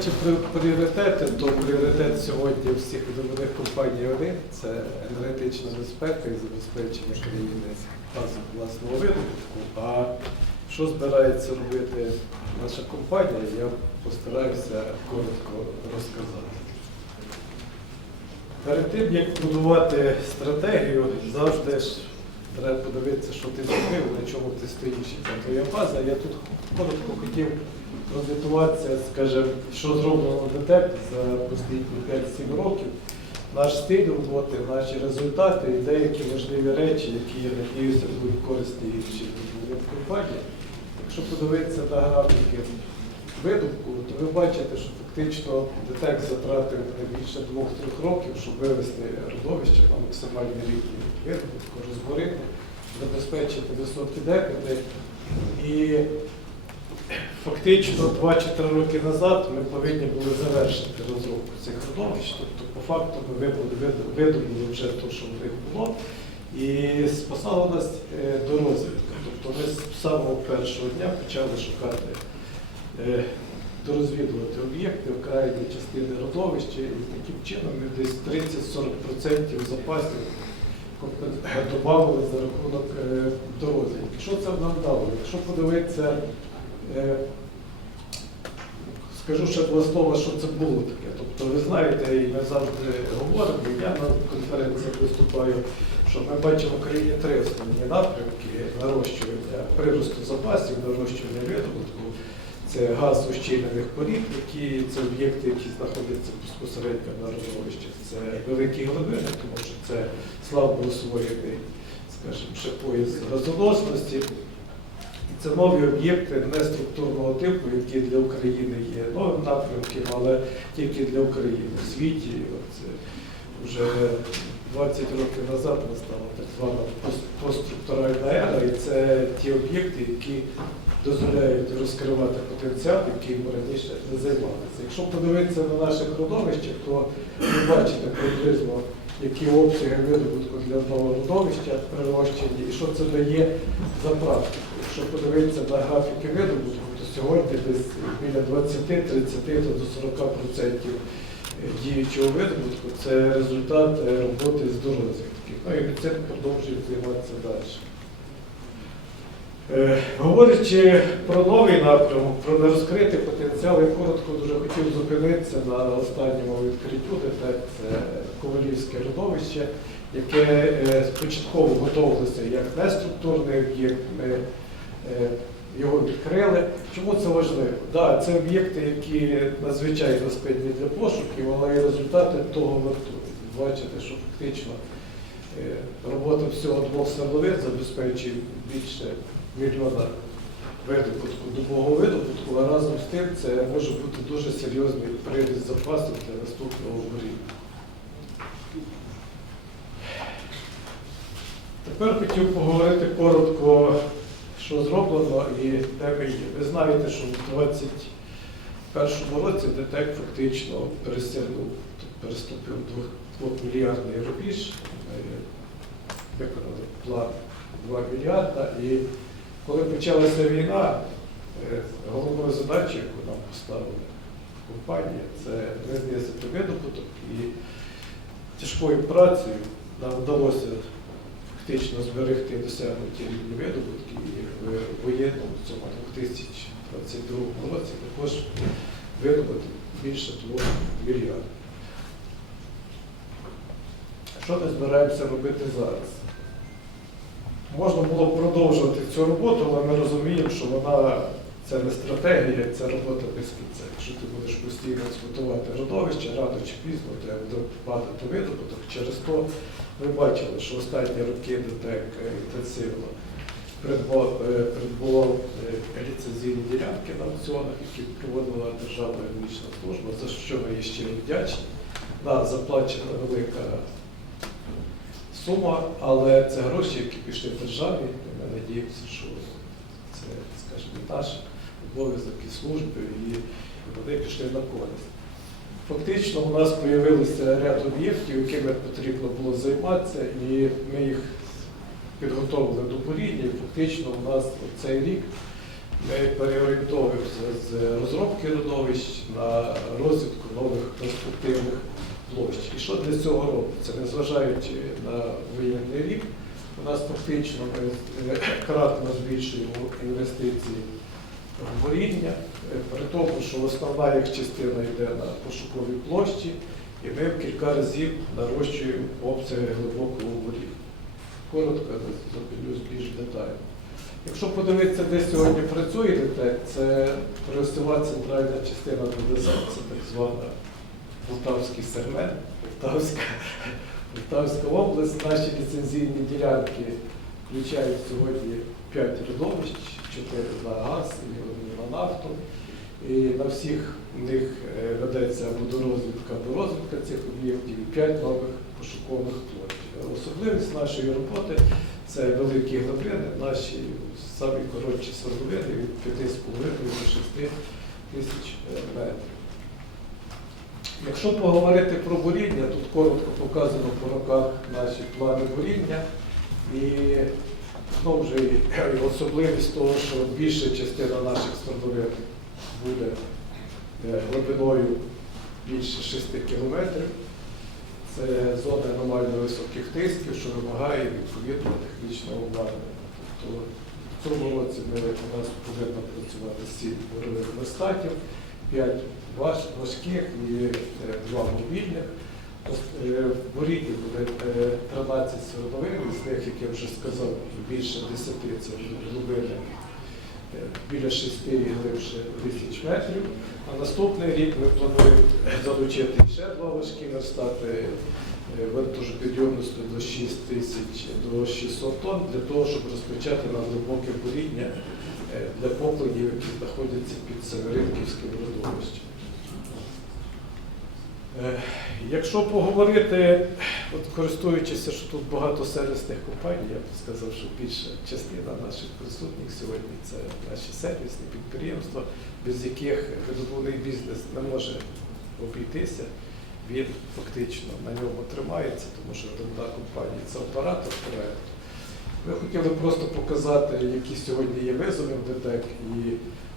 Про пріоритети, то пріоритет сьогодні всіх видобувних компаній один це енергетична безпека і забезпечення країни газом власного видобутку. А що збирається робити наша компанія, я постараюся коротко розказати. Перед тим, як будувати стратегію, завжди ж треба подивитися, що ти зробив, на чому ти стоїш, яка твоя база. Я тут коротко хотів розвітуватися, скажімо, що зроблено ДТЕК за останні 5-7 років, наш стиль роботи, наші результати і деякі важливі речі, які, я надіюся, будуть корисні іншим компанії. Якщо подивитися на графіки видобку, то ви бачите, що фактично ДТЕК затратив більше двох-трьох років, щоб вивести родовище на максимальний рівень видобутку, розборити, забезпечити високі декоти. І фактично 2-4 роки назад ми повинні були завершити розробку цих родовищ. Тобто, по факту ми видобули вже те, що в них було, і спасало нас е, до розвідки. Тобто ми з самого першого дня почали шукати, дорозвідувати об'єкти, окраїні частини родовища, і таким чином ми десь 30-40% запасів компен- додавали за рахунок е, дорозвідки. Що це нам дало? Якщо подивитися Е, Скажу ще два слова, що це було таке. Тобто, ви знаєте, і ми завжди говоримо, я на конференціях виступаю, що ми бачимо в Україні три основні напрямки нарощування приросту запасів, нарощування видобутку. Це газ ущільнених порід, які це об'єкти, які знаходяться безпосередньо на родовищі. Це великі глибини, тому що це слабо освоєний, скажімо, ще пояс газоносності. І це нові об'єкти неструктурного типу, які для України є новим напрямком, але тільки для України. В світі це вже 20 років назад настала так звана пост- постструктуральна ера, і це ті об'єкти, які дозволяють розкривати потенціал, який ми раніше не займалися. Якщо подивитися на наших родовищах, то ви бачите приблизно, які обсяги видобутку для одного родовища прирощені і що це дає за практику. Якщо подивитися на графіки видобутку, то сьогодні десь біля 20-30 до 40% діючого видобутку це результат е, роботи з дорозвідки. Ну і ми цим продовжуємо займатися далі. Е, Говорячи про новий напрямок, про нерозкритий потенціал, я коротко дуже хотів зупинитися на останньому відкриттю, де це Ковалівське родовище, яке е, спочатково готовилося як неструктурний об'єкт. Ми е, його відкрили. Чому це важливо? Да, це об'єкти, які надзвичайно складні для пошуків, але і результати того вартують. Бачите, що фактично робота всього двох свердловин забезпечує більше мільйона видобутку, добового видобутку, а разом з тим це може бути дуже серйозний приріст запасів для наступного рівня. Тепер хотів поговорити коротко, що зроблено і де ми є. Ви знаєте, що в 2021 році ДТЕК фактично пересягнув, переступив 2 мільярдний рубіж, виконали план 2 мільярда. І коли почалася війна, е, головною задачею, яку нам поставили компанія, це винести видобуток і тяжкою працею нам вдалося фактично зберегти досягнуті рівні видобутки і в воєнному цьому 2022 році також видобути більше 2 мільярдів. Що ми збираємося робити зараз? Можна було продовжувати цю роботу, але ми розуміємо, що вона це не стратегія, це робота без кінця. Якщо ти будеш постійно експлуатувати родовище, рано чи пізно тебе буде падати видобуток. Через то ви бачили, що останні роки ДТЕК інтенсивно е, придбував е, ліцензійні ділянки на аукціонах, які проводила Державна економічна служба, за що ми є щиро вдячні. Да, заплачена велика сума, але це гроші, які пішли в державі. Ми надіємося, що це, скажімо, наш обов'язок і служби, і вони пішли на користь. Фактично у нас з'явилися ряд об'єктів, якими потрібно було займатися, і ми їх підготовили до порідня. І фактично у нас цей рік Ми переорієнтовуємося з розробки родовищ на розвитку нових перспективних площ. І що для цього робиться? Незважаючи на воєнний рік, у нас фактично ми кратно збільшуємо інвестиції в горіння, при тому, що основна їх частина йде на пошукові площі, і ми в кілька разів нарощуємо обсяги глибокого горіння. Коротко запилюсь більш детально. Якщо подивитися, де сьогодні працює це просила центральна частина ДДЗ, це так звана Полтавський сегмент, Полтавська, Полтавська область. Наші ліцензійні ділянки включають сьогодні 5 родовищ, 4 на газ і одну на нафту. І на всіх них е, ведеться або дорозвідка, або розвідка цих об'єктів і 5 нових пошукових площ. Особливість нашої роботи це великі глибини, наші самі коротші свердловини від 5,5 до 6 тисяч е, метрів. Якщо поговорити про буріння, тут коротко показано по роках наші плани буріння. І знову ж особливість того, що більша частина наших свердловин буде е, глибиною більше 6 кілометрів. Це зона аномально високих тисків, що вимагає відповідного технічного обладнання. Тобто в цьому році ми, у нас повинно працювати 7 борових верстатів, 5 важ- важких і 2 мобільних. Ос- е, буде е, 13 свердловин, з них, як я вже сказав, більше 10 це глибини е, біля 6 і глибше тисяч метрів. А наступний рік ми плануємо залучити ще два важкі верстати е, вантажопідйомністю до 6 тисяч до 600 тонн для того, щоб розпочати на глибоке буріння е, для покладів, які знаходяться під Северинківським родовищем. Е, Якщо поговорити, от користуючись, що тут багато сервісних компаній, я б сказав, що більша частина наших присутніх сьогодні це наші сервісні підприємства, без яких видобувний бізнес не може обійтися. Він фактично на ньому тримається, тому що одна компанія це оператор проекту. Ми хотіли просто показати, які сьогодні є визови в ДТЕК і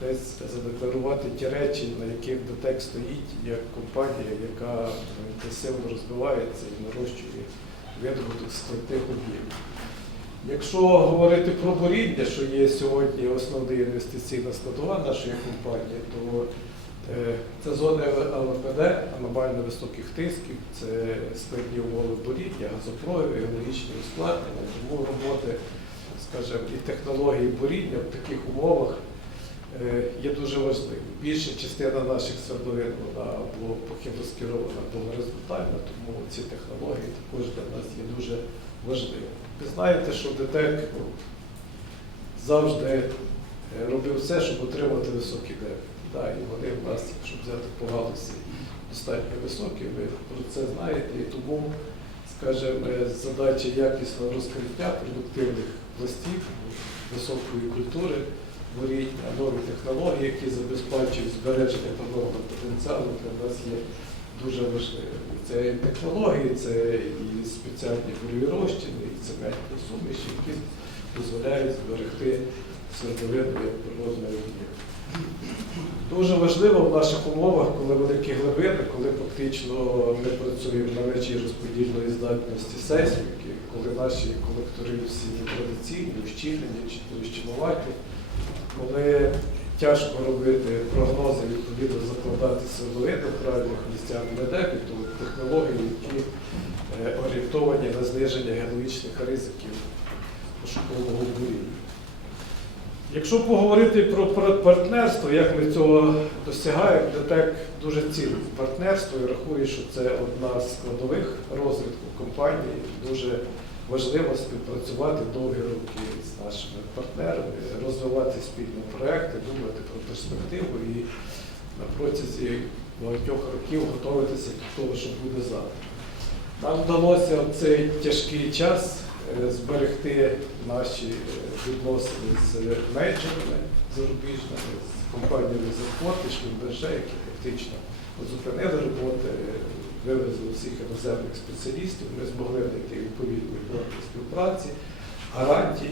десь задекларувати ті речі, на яких ДТЕК стоїть як компанія, яка інтенсивно розвивається і нарощує видобуток тих об'єктів. Якщо говорити про буріння, що є сьогодні основна інвестиційна складова нашої компанії, то це зона АВПД, аномально високих тисків, це складні умови буріння, газопровід, геологічні ускладнення, тому роботи, скажімо, і технології буріння в таких умовах е, є дуже важливі. Більша частина наших свердловин вона була похибоскерована, або горизонтальна, тому ці технології також для нас є дуже важливими. Ви знаєте, що ДТЕК ну, завжди е, робив все, щоб отримати високі дебіти. Да, і вони в нас, щоб взяти по галузі, достатньо високі, ви про це знаєте, і тому, скажімо, задача якісного розкриття продуктивних пластів, високої культури, горіння, нові технології, які забезпечують збереження природного потенціалу, для нас є дуже важливими. Це і технології, це і спеціальні буреві і цементні суміші, які дозволяють зберегти свердловину як природний об'єкт. Дуже важливо в наших умовах, коли великі глибини, коли фактично ми працюємо на межі розподільної здатності сейсміки, коли наші колектори всі нетрадиційні, ущільнені чи розчинуваті, коли тяжко робити прогнози, відповідно закладати свердловини в правильних місцях для дебіту, технології, які е, орієнтовані на зниження геологічних ризиків пошукового буріння. Якщо поговорити про партнерство, як ми цього досягаємо, ДТЕК дуже цінить партнерство і рахує, що це одна з складових розвитку компанії. Дуже важливо співпрацювати довгі роки з нашими партнерами, розвивати спільні проекти, думати про перспективу і на протязі багатьох років готуватися до того, що буде завтра. Нам вдалося цей тяжкий час зберегти наші е, відносини з мейджорами зарубіжними, з компаніями Зарпорт і які фактично зупинили роботи, е, вивезли всіх іноземних спеціалістів. Ми змогли знайти відповідні форми співпраці, гарантій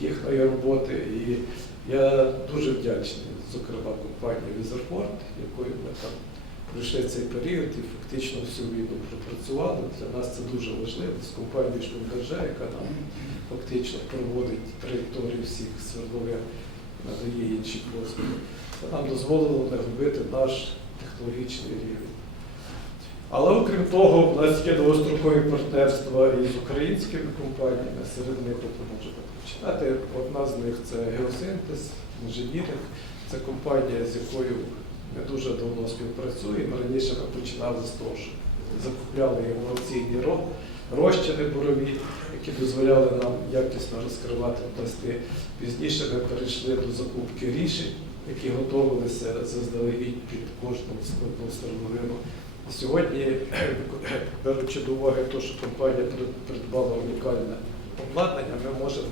їхньої роботи. І Я дуже вдячний, зокрема, компанії Візерпорт, якою ми там пройшли цей період і фактично всю війну пропрацювали. Для нас це дуже важливо з компанією Шмундержа, яка нам фактично проводить траєкторію всіх свердловин, надає інші послуги. Це нам дозволило не губити наш технологічний рівень. Але окрім того, в нас є довгострокові партнерства із українськими компаніями, серед них от ви можете почитати. Одна з них це Геосинтез, інженіринг. Це компанія, з якою ми дуже давно співпрацюємо. Раніше ми починали з того, що закупляли ро- розчини бурові, які дозволяли нам якісно розкривати пласти. Пізніше ми перейшли до закупки рішень, які готувалися заздалегідь під кожну складну свердловину. Сьогодні, беручи до уваги те, що компанія придбала унікальне обладнання, ми можемо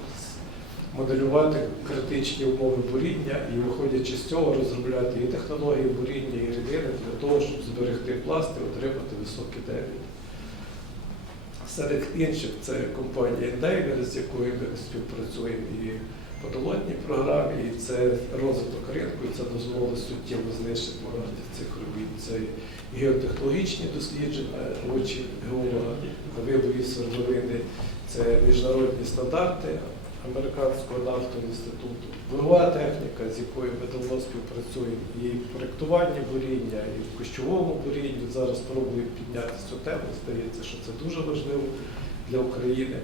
моделювати критичні умови буріння і, виходячи з цього, розробляти і технології буріння, і рідини для того, щоб зберегти пласт і отримати високий дебіт. Серед інших це компанія Endeavor, з якою ми співпрацюємо і по долотній програмі, і це розвиток ринку, і це дозволило суттєво знищити вартість цих робіт. Це геотехнологічні дослідження, очі геолога, вибої свердловини, це міжнародні стандарти Американського нафтового інституту, бойова техніка, з якою ми давно співпрацюємо, і проєктування буріння, і в кущовому бурінні. Зараз спробуємо підняти цю тему. Здається, що це дуже важливо для України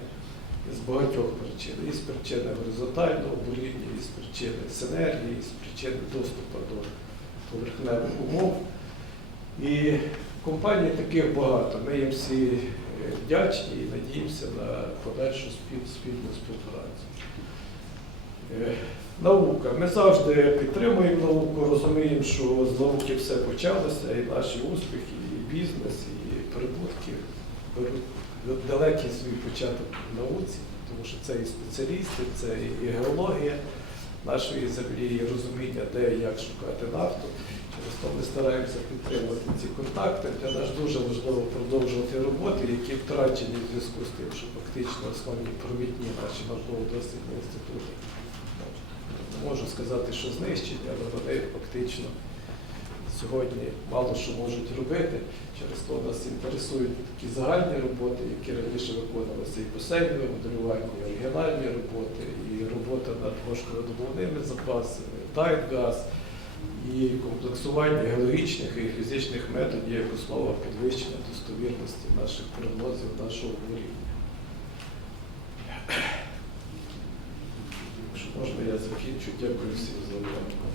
з багатьох причин. І з причини горизонтального буріння, і з причини синергії, і з причини доступу до поверхневих умов. І компаній таких багато. Ми їм всі вдячні і надіємося на подальшу спільну співпрацю. Е, Наука. Ми завжди підтримуємо науку, розуміємо, що з науки все почалося, і наші успіхи, і бізнес, і прибутки беруть далекий свій початок в науці, тому що це і спеціалісти, це і геологія нашої землі, і розуміння, де і як шукати нафту. Через ми стараємося підтримувати ці контакти. Для нас дуже важливо продовжувати роботи, які втрачені в зв'язку з тим, що фактично основні провідні наші науково-дослідні інститути. Не можу сказати, що знищені, але вони фактично сьогодні мало що можуть робити. Через то нас інтересують такі загальні роботи, які раніше виконувалися і басейнове моделювання, і оригінальні роботи, і робота над важковидобувними запасами, тайтгаз, і комплексування геологічних і фізичних методів як основа підвищення достовірності наших прогнозів, нашого рівня. Якщо можна, я закінчу. Дякую всім за увагу.